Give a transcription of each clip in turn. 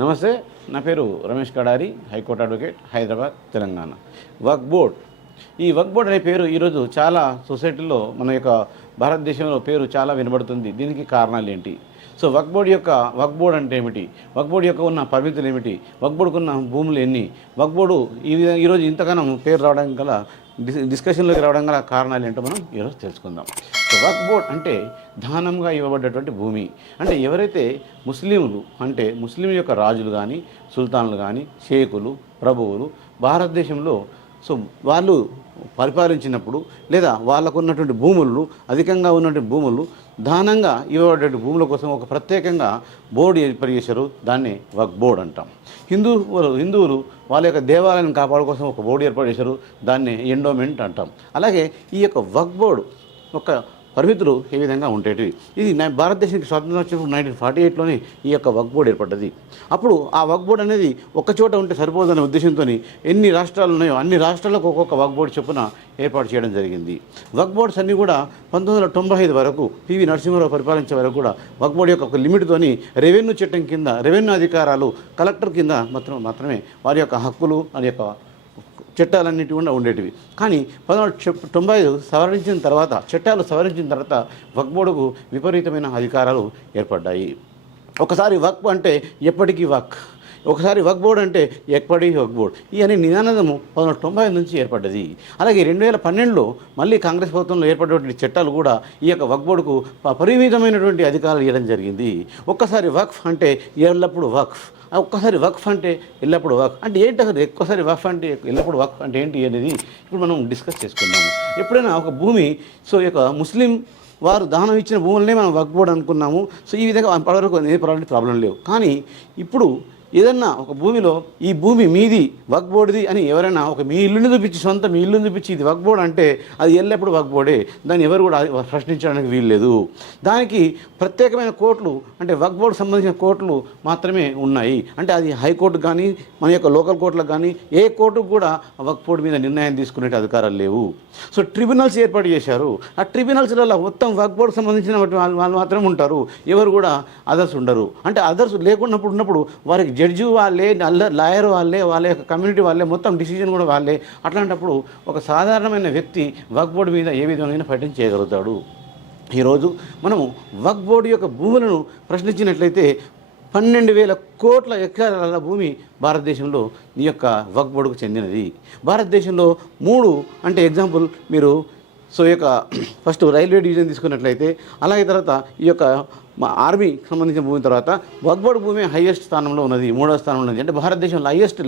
నమస్తే, నా పేరు రమేష్ కడారి, హైకోర్టు అడ్వకేట్, హైదరాబాద్, తెలంగాణ. వక్ఫ్ బోర్డ్, ఈ వక్ఫ్ బోర్డ్ అనే పేరు ఈరోజు చాలా సొసైటీలో మన యొక్క భారతదేశంలో పేరు చాలా వినబడుతుంది. దీనికి కారణాలు ఏంటి? సో వక్ఫ్ బోర్డ్ అంటే ఏమిటి? వక్ఫ్ బోర్డు యొక్క ఉన్న పరిమితులు ఏమిటి? వక్ఫ్ బోర్డుకు ఉన్న భూములు ఎన్ని? వక్ఫ్ బోర్డు ఈరోజు ఇంతగానం పేరు రావడానికి గల డిస్కషన్లోకి రావడం గల కారణాలు ఏంటో మనం ఈరోజు తెలుసుకుందాం. సో వక్ఫ్ బోర్డ్ అంటే దానంగా ఇవ్వబడ్డటువంటి భూమి. అంటే ఎవరైతే ముస్లింలు, అంటే ముస్లిం యొక్క రాజులు కానీ, సుల్తాన్లు కానీ, షేకులు, ప్రభువులు భారతదేశంలో సో వాళ్ళు పరిపాలించినప్పుడు, లేదా వాళ్ళకు ఉన్నటువంటి భూములు, అధికంగా ఉన్నటువంటి భూములు దానంగా ఇవ్వబడే భూముల కోసం ఒక ప్రత్యేకంగా బోర్డు ఏర్పాటు చేశారు. దాన్ని వక్ఫ్ బోర్డు అంటాం. హిందువులు వాళ్ళ యొక్క దేవాలయాన్ని కాపాడు కోసం ఒక బోర్డు ఏర్పాటు చేశారు. దాన్ని ఎండోమెంట్ అంటాం. అలాగే ఈ యొక్క వక్ఫ్ బోర్డు ఒక పరిమితులు ఏ విధంగా ఉండేటివి. ఇది భారతదేశానికి స్వాతంత్రం వచ్చినప్పుడు 1948లోనే ఈ యొక్క వక్ఫ్ బోర్డు ఏర్పడ్డది. అప్పుడు ఆ వక్ఫ్ బోర్డు అనేది ఒక చోట ఉంటే సరిపోదనే ఉద్దేశంతో ఎన్ని రాష్ట్రాలు ఉన్నాయో అన్ని రాష్ట్రాలకు ఒక్కొక్క వక్ఫ్ బోర్డు చొప్పున ఏర్పాటు చేయడం జరిగింది. వక్ఫ్ బోర్డ్స్ అన్నీ కూడా 1995 వరకు పివి నరసింహారావు పరిపాలించే వరకు కూడా వక్ఫ్ బోర్డు యొక్క ఒక లిమిట్తోని రెవెన్యూ చట్టం కింద రెవెన్యూ అధికారాలు కలెక్టర్ కింద మాత్రమే వారి యొక్క హక్కులు వారి యొక్క చట్టాలన్నిటి కూడా ఉండేటివి. కానీ 1995 చట్టాలు సవరించిన తర్వాత వక్ఫ్ బోర్డుకు విపరీతమైన అధికారాలు ఏర్పడ్డాయి. ఒకసారి వక్ఫ్ అంటే ఎప్పటికీ వక్ఫ్, ఒకసారి వక్ఫ్ బోర్డు అంటే ఎప్పటికీ వక్ఫ్ బోర్డు. ఈ అనే నినాదము 1995 నుంచి ఏర్పడ్డది. అలాగే 2012లో మళ్ళీ కాంగ్రెస్ ప్రభుత్వంలో ఏర్పడినటువంటి చట్టాలు కూడా ఈ యొక్క వక్ఫ్ బోర్డుకు పరిమితమైనటువంటి అధికారాలు ఇవ్వడం జరిగింది. ఒక్కసారి వక్ఫ్ అంటే ఎల్లప్పుడూ వక్ఫ్, ఒక్కసారి వక్ఫ్ అంటే ఎల్లప్పుడు వక్ఫ్ అంటే ఏంటి? అసలు ఒక్కసారి వక్ఫ్ అంటే ఎల్లప్పుడు వక్ఫ్ అంటే ఏంటి అనేది ఇప్పుడు మనం డిస్కస్ చేసుకుందాము. ఎప్పుడైనా ఒక భూమి సో యొక్క ముస్లిం వారు దానం ఇచ్చిన భూములనే మనం వక్ఫ్ బోర్డు అనుకున్నాము. సో ఈ విధంగా అప్పటివరకు ఏ ప్రాబ్లం లేవు. కానీ ఇప్పుడు ఏదన్నా ఒక భూమిలో ఈ భూమి మీది వక్ఫ్ బోర్డుది అని ఎవరైనా ఒక మీ ఇల్లుని చూపించి, సొంత మీ ఇల్లుని చూపించి ఇది వక్ఫ్ బోర్డు అంటే అది ఎల్లప్పుడూ వక్ఫ్ బోర్డే. దాన్ని ఎవరు కూడా ప్రశ్నించడానికి వీల్లేదు. దానికి ప్రత్యేకమైన కోర్టులు, అంటే వక్ఫ్ బోర్డుకు సంబంధించిన కోర్టులు మాత్రమే ఉన్నాయి. అంటే అది హైకోర్టు కానీ మన యొక్క లోకల్ కోర్టులకు కానీ ఏ కోర్టుకు కూడా వక్ఫ్ బోర్డు మీద నిర్ణయం తీసుకునే అధికారాలు లేవు. సో ట్రిబ్యునల్స్ ఏర్పాటు చేశారు. ఆ ట్రిబ్యునల్స్లలో మొత్తం వక్ఫ్ బోర్డుకు సంబంధించిన వాళ్ళు మాత్రం ఉంటారు, ఎవరు కూడా అదర్స్ ఉండరు. అంటే అదర్స్ లేకున్నప్పుడు వారికి జడ్జి వాళ్ళే, లాయర్ వాళ్ళే, వాళ్ళ యొక్క కమ్యూనిటీ వాళ్ళే, మొత్తం డిసిజన్ కూడా వాళ్ళే. అట్లాంటప్పుడు ఒక సాధారణమైన వ్యక్తి వక్ఫ్ బోర్డు మీద ఏ విధంగా ఫైటింగ్ చేయగలుగుతాడు? ఈరోజు మనము వక్ఫ్ బోర్డు యొక్క భూములను ప్రశ్నించినట్లయితే 12,000 కోట్ల ఎకరాల భూమి భారతదేశంలో ఈ యొక్క వక్ఫ్ బోర్డుకు చెందినది. భారతదేశంలో 3 అంటే ఎగ్జాంపుల్ మీరు సో ఈ యొక్క ఫస్ట్ రైల్వే డివిజన్ తీసుకున్నట్లయితే, అలాగే తర్వాత ఈ యొక్క ఆర్మీకి సంబంధించిన భూమి, తర్వాత వక్ఫ్ బోర్డు భూమి హైయెస్ట్ స్థానంలో ఉన్నది, 3వ స్థానంలో ఉన్నది. అంటే భారతదేశంలో హైయెస్ట్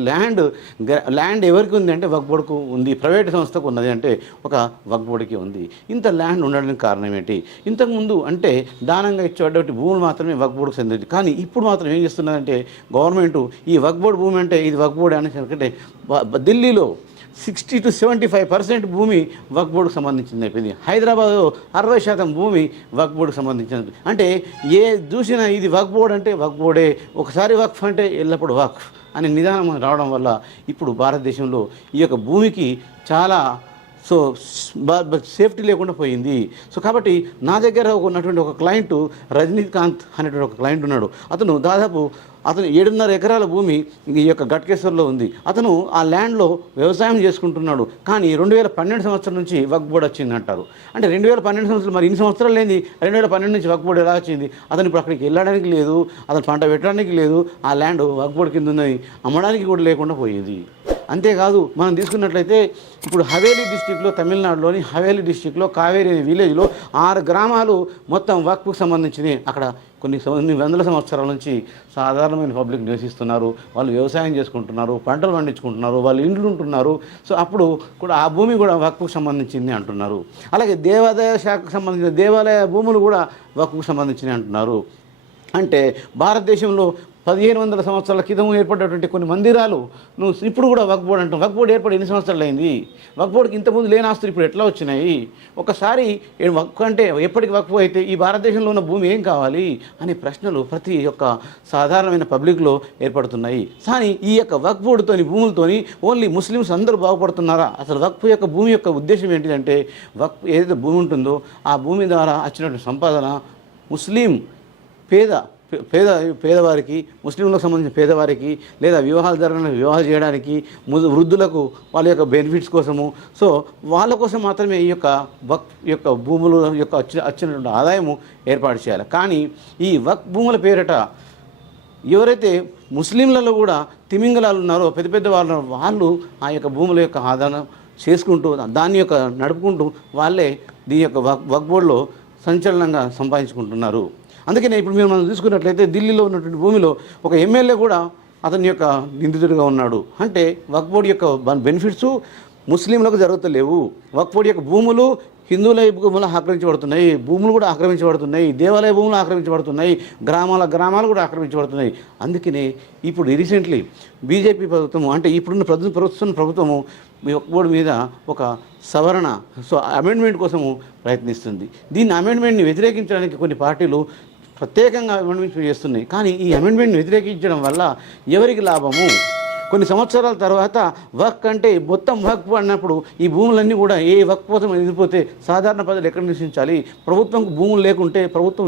ల్యాండ్ ఎవరికి ఉంది అంటే వక్ఫ్ బోర్డుకు ఉంది. ప్రైవేట్ సంస్థకు ఉన్నది అంటే ఒక వక్ఫ్ బోర్డుకి ఉంది. ఇంత ల్యాండ్ ఉండడానికి కారణం ఏంటి? ఇంతకుముందు అంటే దానంగా ఇచ్చేటువంటి భూములు మాత్రమే వక్ఫ్ బోర్డుకు చెందింది. కానీ ఇప్పుడు మాత్రం ఏం చేస్తున్నదంటే గవర్నమెంట్ ఈ వక్ఫ్ బోర్డు భూమి అంటే ఇది వక్ఫ్ బోర్డు అనేసి, ఎందుకంటే ఢిల్లీలో 60 to 75% భూమి వక్ఫ్ బోర్డుకు సంబంధించింది అయిపోయింది. హైదరాబాద్లో 60% భూమి వక్ఫ్ బోర్డుకు సంబంధించినది. అంటే ఏ చూసినా ఇది వక్ఫ్ బోర్డు అంటే వక్ఫ్ బోర్డే, ఒకసారి వక్ఫ్ అంటే ఎల్లప్పుడు వక్ఫ్ అనే నిదానం రావడం వల్ల ఇప్పుడు భారతదేశంలో ఈ యొక్క భూమికి చాలా సో సేఫ్టీ లేకుండా పోయింది. సో కాబట్టి నా దగ్గర ఉన్నటువంటి ఒక క్లయింట్ రజనీకాంత్ అనేటువంటి ఒక క్లయింట్ ఉన్నాడు. అతను 7.5 ఎకరాల భూమి ఈ యొక్క ఘట్కేశ్వర్లో ఉంది. అతను ఆ ల్యాండ్లో వ్యవసాయం చేసుకుంటున్నాడు. కానీ 2012 సంవత్సరం నుంచి వక్ఫ్ బోర్డు వచ్చింది అంటారు. అంటే 2012 సంవత్సరం, మరి ఇన్ని సంవత్సరాలు లేని 2012 నుంచి వక్ఫ్ బోర్డు ఎలా వచ్చింది? అతను ఇప్పుడు అక్కడికి వెళ్ళడానికి లేదు, అతను పంట పెట్టడానికి లేదు, ఆ ల్యాండ్ వక్ఫ్ బోర్డు కింద ఉన్నది, అమ్మడానికి కూడా లేకుండా పోయింది. అంతేకాదు మనం తీసుకున్నట్లయితే ఇప్పుడు హవేలీ డిస్టిక్లో, తమిళనాడులోని హవేలీ డిస్టిక్లో కావేరీ అనే విలేజ్లో 6 గ్రామాలు మొత్తం వక్ఫ్కు సంబంధించినవి. అక్కడ కొన్ని వందల సంవత్సరాల నుంచి సాధారణమైన పబ్లిక్ నివసిస్తున్నారు, వాళ్ళు వ్యవసాయం చేసుకుంటున్నారు, పంటలు పండించుకుంటున్నారు, వాళ్ళు ఇండ్లు ఉంటున్నారు. సో అప్పుడు కూడా ఆ భూమి కూడా వక్ఫ్కు సంబంధించింది అంటున్నారు. అలాగే దేవాదాయ శాఖకు సంబంధించిన దేవాలయ భూములు కూడా వక్ఫ్కు సంబంధించినవి అంటున్నారు. అంటే భారతదేశంలో 1500 సంవత్సరాల క్రితం ఏర్పడినటువంటి కొన్ని మందిరాలు ఇప్పుడు కూడా వక్ఫ్ బోర్డు అంటాం. వక్ఫ్ బోర్డు ఏర్పడి ఎన్ని సంవత్సరాలు అయింది? వక్ఫ్ బోర్డుకి ఇంతకుముందు లేని ఆస్తులు ఇప్పుడు ఎట్లా వచ్చినాయి? ఒకసారి వక్ఫ్ అంటే ఎప్పటికి వక్ఫ్ అయితే ఈ భారతదేశంలో ఉన్న భూమి ఏం కావాలి అనే ప్రశ్నలు ప్రతి ఒక్క సాధారణమైన పబ్లిక్లో ఏర్పడుతున్నాయి. కానీ ఈ యొక్క వక్ఫ్ బోర్డుతోని భూములతోని ఓన్లీ ముస్లిమ్స్ అందరూ బాగుపడుతున్నారా? అసలు వక్ఫ్ యొక్క భూమి యొక్క ఉద్దేశం ఏంటిదంటే, వక్ఫ్ ఏదైతే భూమి ఉంటుందో ఆ భూమి ద్వారా వచ్చినటువంటి సంపాదన ముస్లిం పేద పేదవారికి, ముస్లింలకు సంబంధించిన పేదవారికి, లేదా వివాహాలు జరగని వివాహాలు చేయడానికి, వృద్ధులకు వాళ్ళ యొక్క బెనిఫిట్స్ కోసము, సో వాళ్ళ కోసం మాత్రమే ఈ యొక్క భూముల యొక్క వచ్చినటువంటి ఆదాయము ఏర్పాటు చేయాలి. కానీ ఈ వక్ఫ్ భూముల పేరిట ఎవరైతే ముస్లింలలో కూడా తిమింగలాలు ఉన్నారో, పెద్ద పెద్ద వాళ్ళు ఆ యొక్క భూముల యొక్క ఆదాయం చేసుకుంటూ దాన్ని యొక్క నడుపుకుంటూ వాళ్ళే దీని యొక్క వక్ఫ్ బోర్డులో సంచలనంగా సంపాదించుకుంటున్నారు. అందుకనే ఇప్పుడు మనం చూసుకున్నట్లయితే ఢిల్లీలో ఉన్నటువంటి భూమిలో ఒక ఎమ్మెల్యే కూడా అతని యొక్క నిందితుడిగా ఉన్నాడు. అంటే వక్ఫ్ బోర్డు యొక్క బెనిఫిట్స్ ముస్లింలకు జరుగుతలేవు. వక్ఫ్ బోర్డు యొక్క భూములు హిందువుల భూములు ఆక్రమించబడుతున్నాయి, భూములు కూడా ఆక్రమించబడుతున్నాయి, దేవాలయ భూములు ఆక్రమించబడుతున్నాయి, గ్రామాలు కూడా ఆక్రమించబడుతున్నాయి. అందుకనే ఇప్పుడు రీసెంట్లీ బీజేపీ ప్రభుత్వము, అంటే ఇప్పుడున్న ప్రభుత్వము వక్ఫ్ బోర్డు మీద ఒక సవరణ, అమెండ్మెంట్ కోసము ప్రయత్నిస్తుంది. దీన్ని అమెండ్మెంట్ని వ్యతిరేకించడానికి కొన్ని పార్టీలు ప్రత్యేకంగా అమెండ్మెంట్ చేస్తున్నాయి. కానీ ఈ అమెండ్మెంట్ని వ్యతిరేకించడం వల్ల ఎవరికి లాభము? కొన్ని సంవత్సరాల తర్వాత వక్ఫ్ అంటే మొత్తం వక్ఫ్ అన్నప్పుడు ఈ భూములన్నీ కూడా ఏ వక్ఫ్ కోసం వెళ్ళిపోతే సాధారణ ప్రజలు ఎక్కడ నివసించాలి? ప్రభుత్వంకు భూములు లేకుంటే ప్రభుత్వం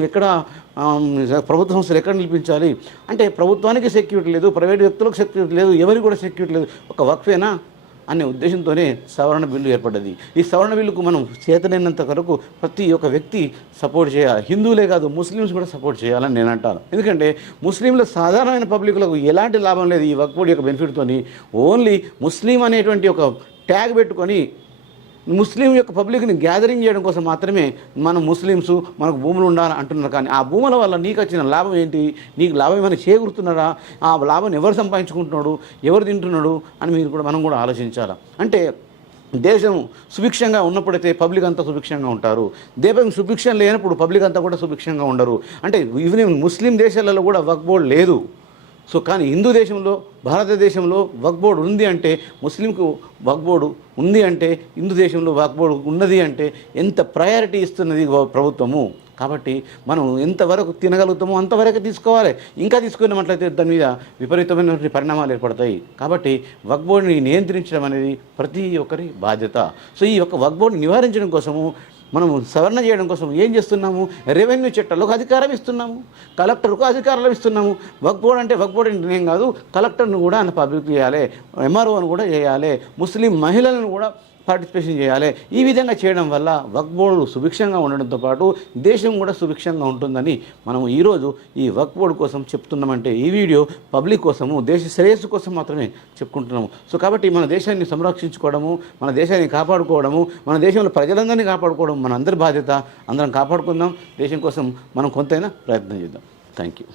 ప్రభుత్వ సంస్థలు ఎక్కడ నిలిపించాలి? అంటే ప్రభుత్వానికి సెక్యూరిటీ లేదు, ప్రైవేట్ వ్యక్తులకు సెక్యూరిటీ లేదు, ఎవరికి కూడా సెక్యూరిటీ లేదు. ఒక వక్ఫేనా అనే ఉద్దేశంతోనే సవరణ బిల్లు ఏర్పడ్డది. ఈ సవరణ బిల్లుకు మనం చేతనైనంత వరకు ప్రతి ఒక్క వ్యక్తి సపోర్ట్ చేయాలి. హిందువులే కాదు, ముస్లిమ్స్ కూడా సపోర్ట్ చేయాలని నేను అంటాను. ఎందుకంటే ముస్లింల సాధారణమైన పబ్లిక్లకు ఎలాంటి లాభం లేదు ఈ వక్ఫ్ బోర్డు యొక్క బెనిఫిట్తోని. ఓన్లీ ముస్లిం అనేటువంటి ఒక ట్యాగ్ పెట్టుకొని ముస్లిం యొక్క పబ్లిక్ని గ్యాదరింగ్ చేయడం కోసం మాత్రమే మనం ముస్లిమ్స్ మనకు భూములు ఉండాలని అంటున్నారు. కానీ ఆ భూముల వల్ల నీకు వచ్చిన లాభం ఏంటి? నీకు లాభం ఏమైనా చేకూరుతున్నారా? ఆ లాభం ఎవరు సంపాదించుకుంటున్నాడు, ఎవరు తింటున్నాడు అని మనం కూడా ఆలోచించాలి. అంటే దేశం సుభిక్షంగా ఉన్నప్పుడైతే పబ్లిక్ అంతా సుభిక్షంగా ఉంటారు. దేశం సుభిక్షం లేనప్పుడు పబ్లిక్ అంతా కూడా సుభిక్షంగా ఉండరు. అంటే ఈవెన్ ముస్లిం దేశాలలో కూడా వక్ఫ్ బోర్డు లేదు. సో కానీ హిందూ దేశంలో, భారతదేశంలో వక్ఫ్ బోర్డు ఉంది అంటే, ముస్లింకు వక్ఫ్ బోర్డు ఉంది అంటే, హిందూ దేశంలో వక్ఫ్ బోర్డు ఉన్నది అంటే ఎంత ప్రయారిటీ ఇస్తున్నది ప్రభుత్వము. కాబట్టి మనం ఎంతవరకు తినగలుగుతామో అంతవరకు తీసుకోవాలి. ఇంకా తీసుకున్నట్లయితే దాని మీద విపరీతమైనటువంటి పరిణామాలు ఏర్పడతాయి. కాబట్టి వక్ఫ్ బోర్డుని నియంత్రించడం అనేది ప్రతి ఒక్కరి బాధ్యత. సో ఈ యొక్క వక్ఫ్ బోర్డుని నివారించడం కోసము మనము సవరణ చేయడం కోసం ఏం చేస్తున్నాము? రెవెన్యూ చట్టాలకు అధికారం ఇస్తున్నాము, కలెక్టర్కు అధికారాలు ఇస్తున్నాము. వక్ఫ్ బోర్డు అంటే వక్ఫ్ బోర్డు అంటే ఏం కాదు, కలెక్టర్ను కూడా పబ్లిక్ చేయాలి, ఎంఆర్ఓను కూడా చేయాలి, ముస్లిం మహిళలను కూడా పార్టిసిపేషన్ చేయాలి. ఈ విధంగా చేయడం వల్ల వక్ఫ్ బోర్డు సుభిక్షంగా ఉండడంతో పాటు దేశం కూడా సుభిక్షంగా ఉంటుందని మనం ఈరోజు ఈ వక్ఫ్ బోర్డు కోసం చెప్తున్నామంటే ఈ వీడియో పబ్లిక్ కోసము, దేశ శ్రేయస్సు కోసం మాత్రమే చెప్పుకుంటున్నాము. సో కాబట్టి మన దేశాన్ని సంరక్షించుకోవడము, మన దేశాన్ని కాపాడుకోవడము, మన దేశంలో ప్రజలందరినీ కాపాడుకోవడం మన అందరి బాధ్యత. అందరం కాపాడుకుందాం. దేశం కోసం మనం కొంతైనా ప్రయత్నం చేద్దాం. Thank you.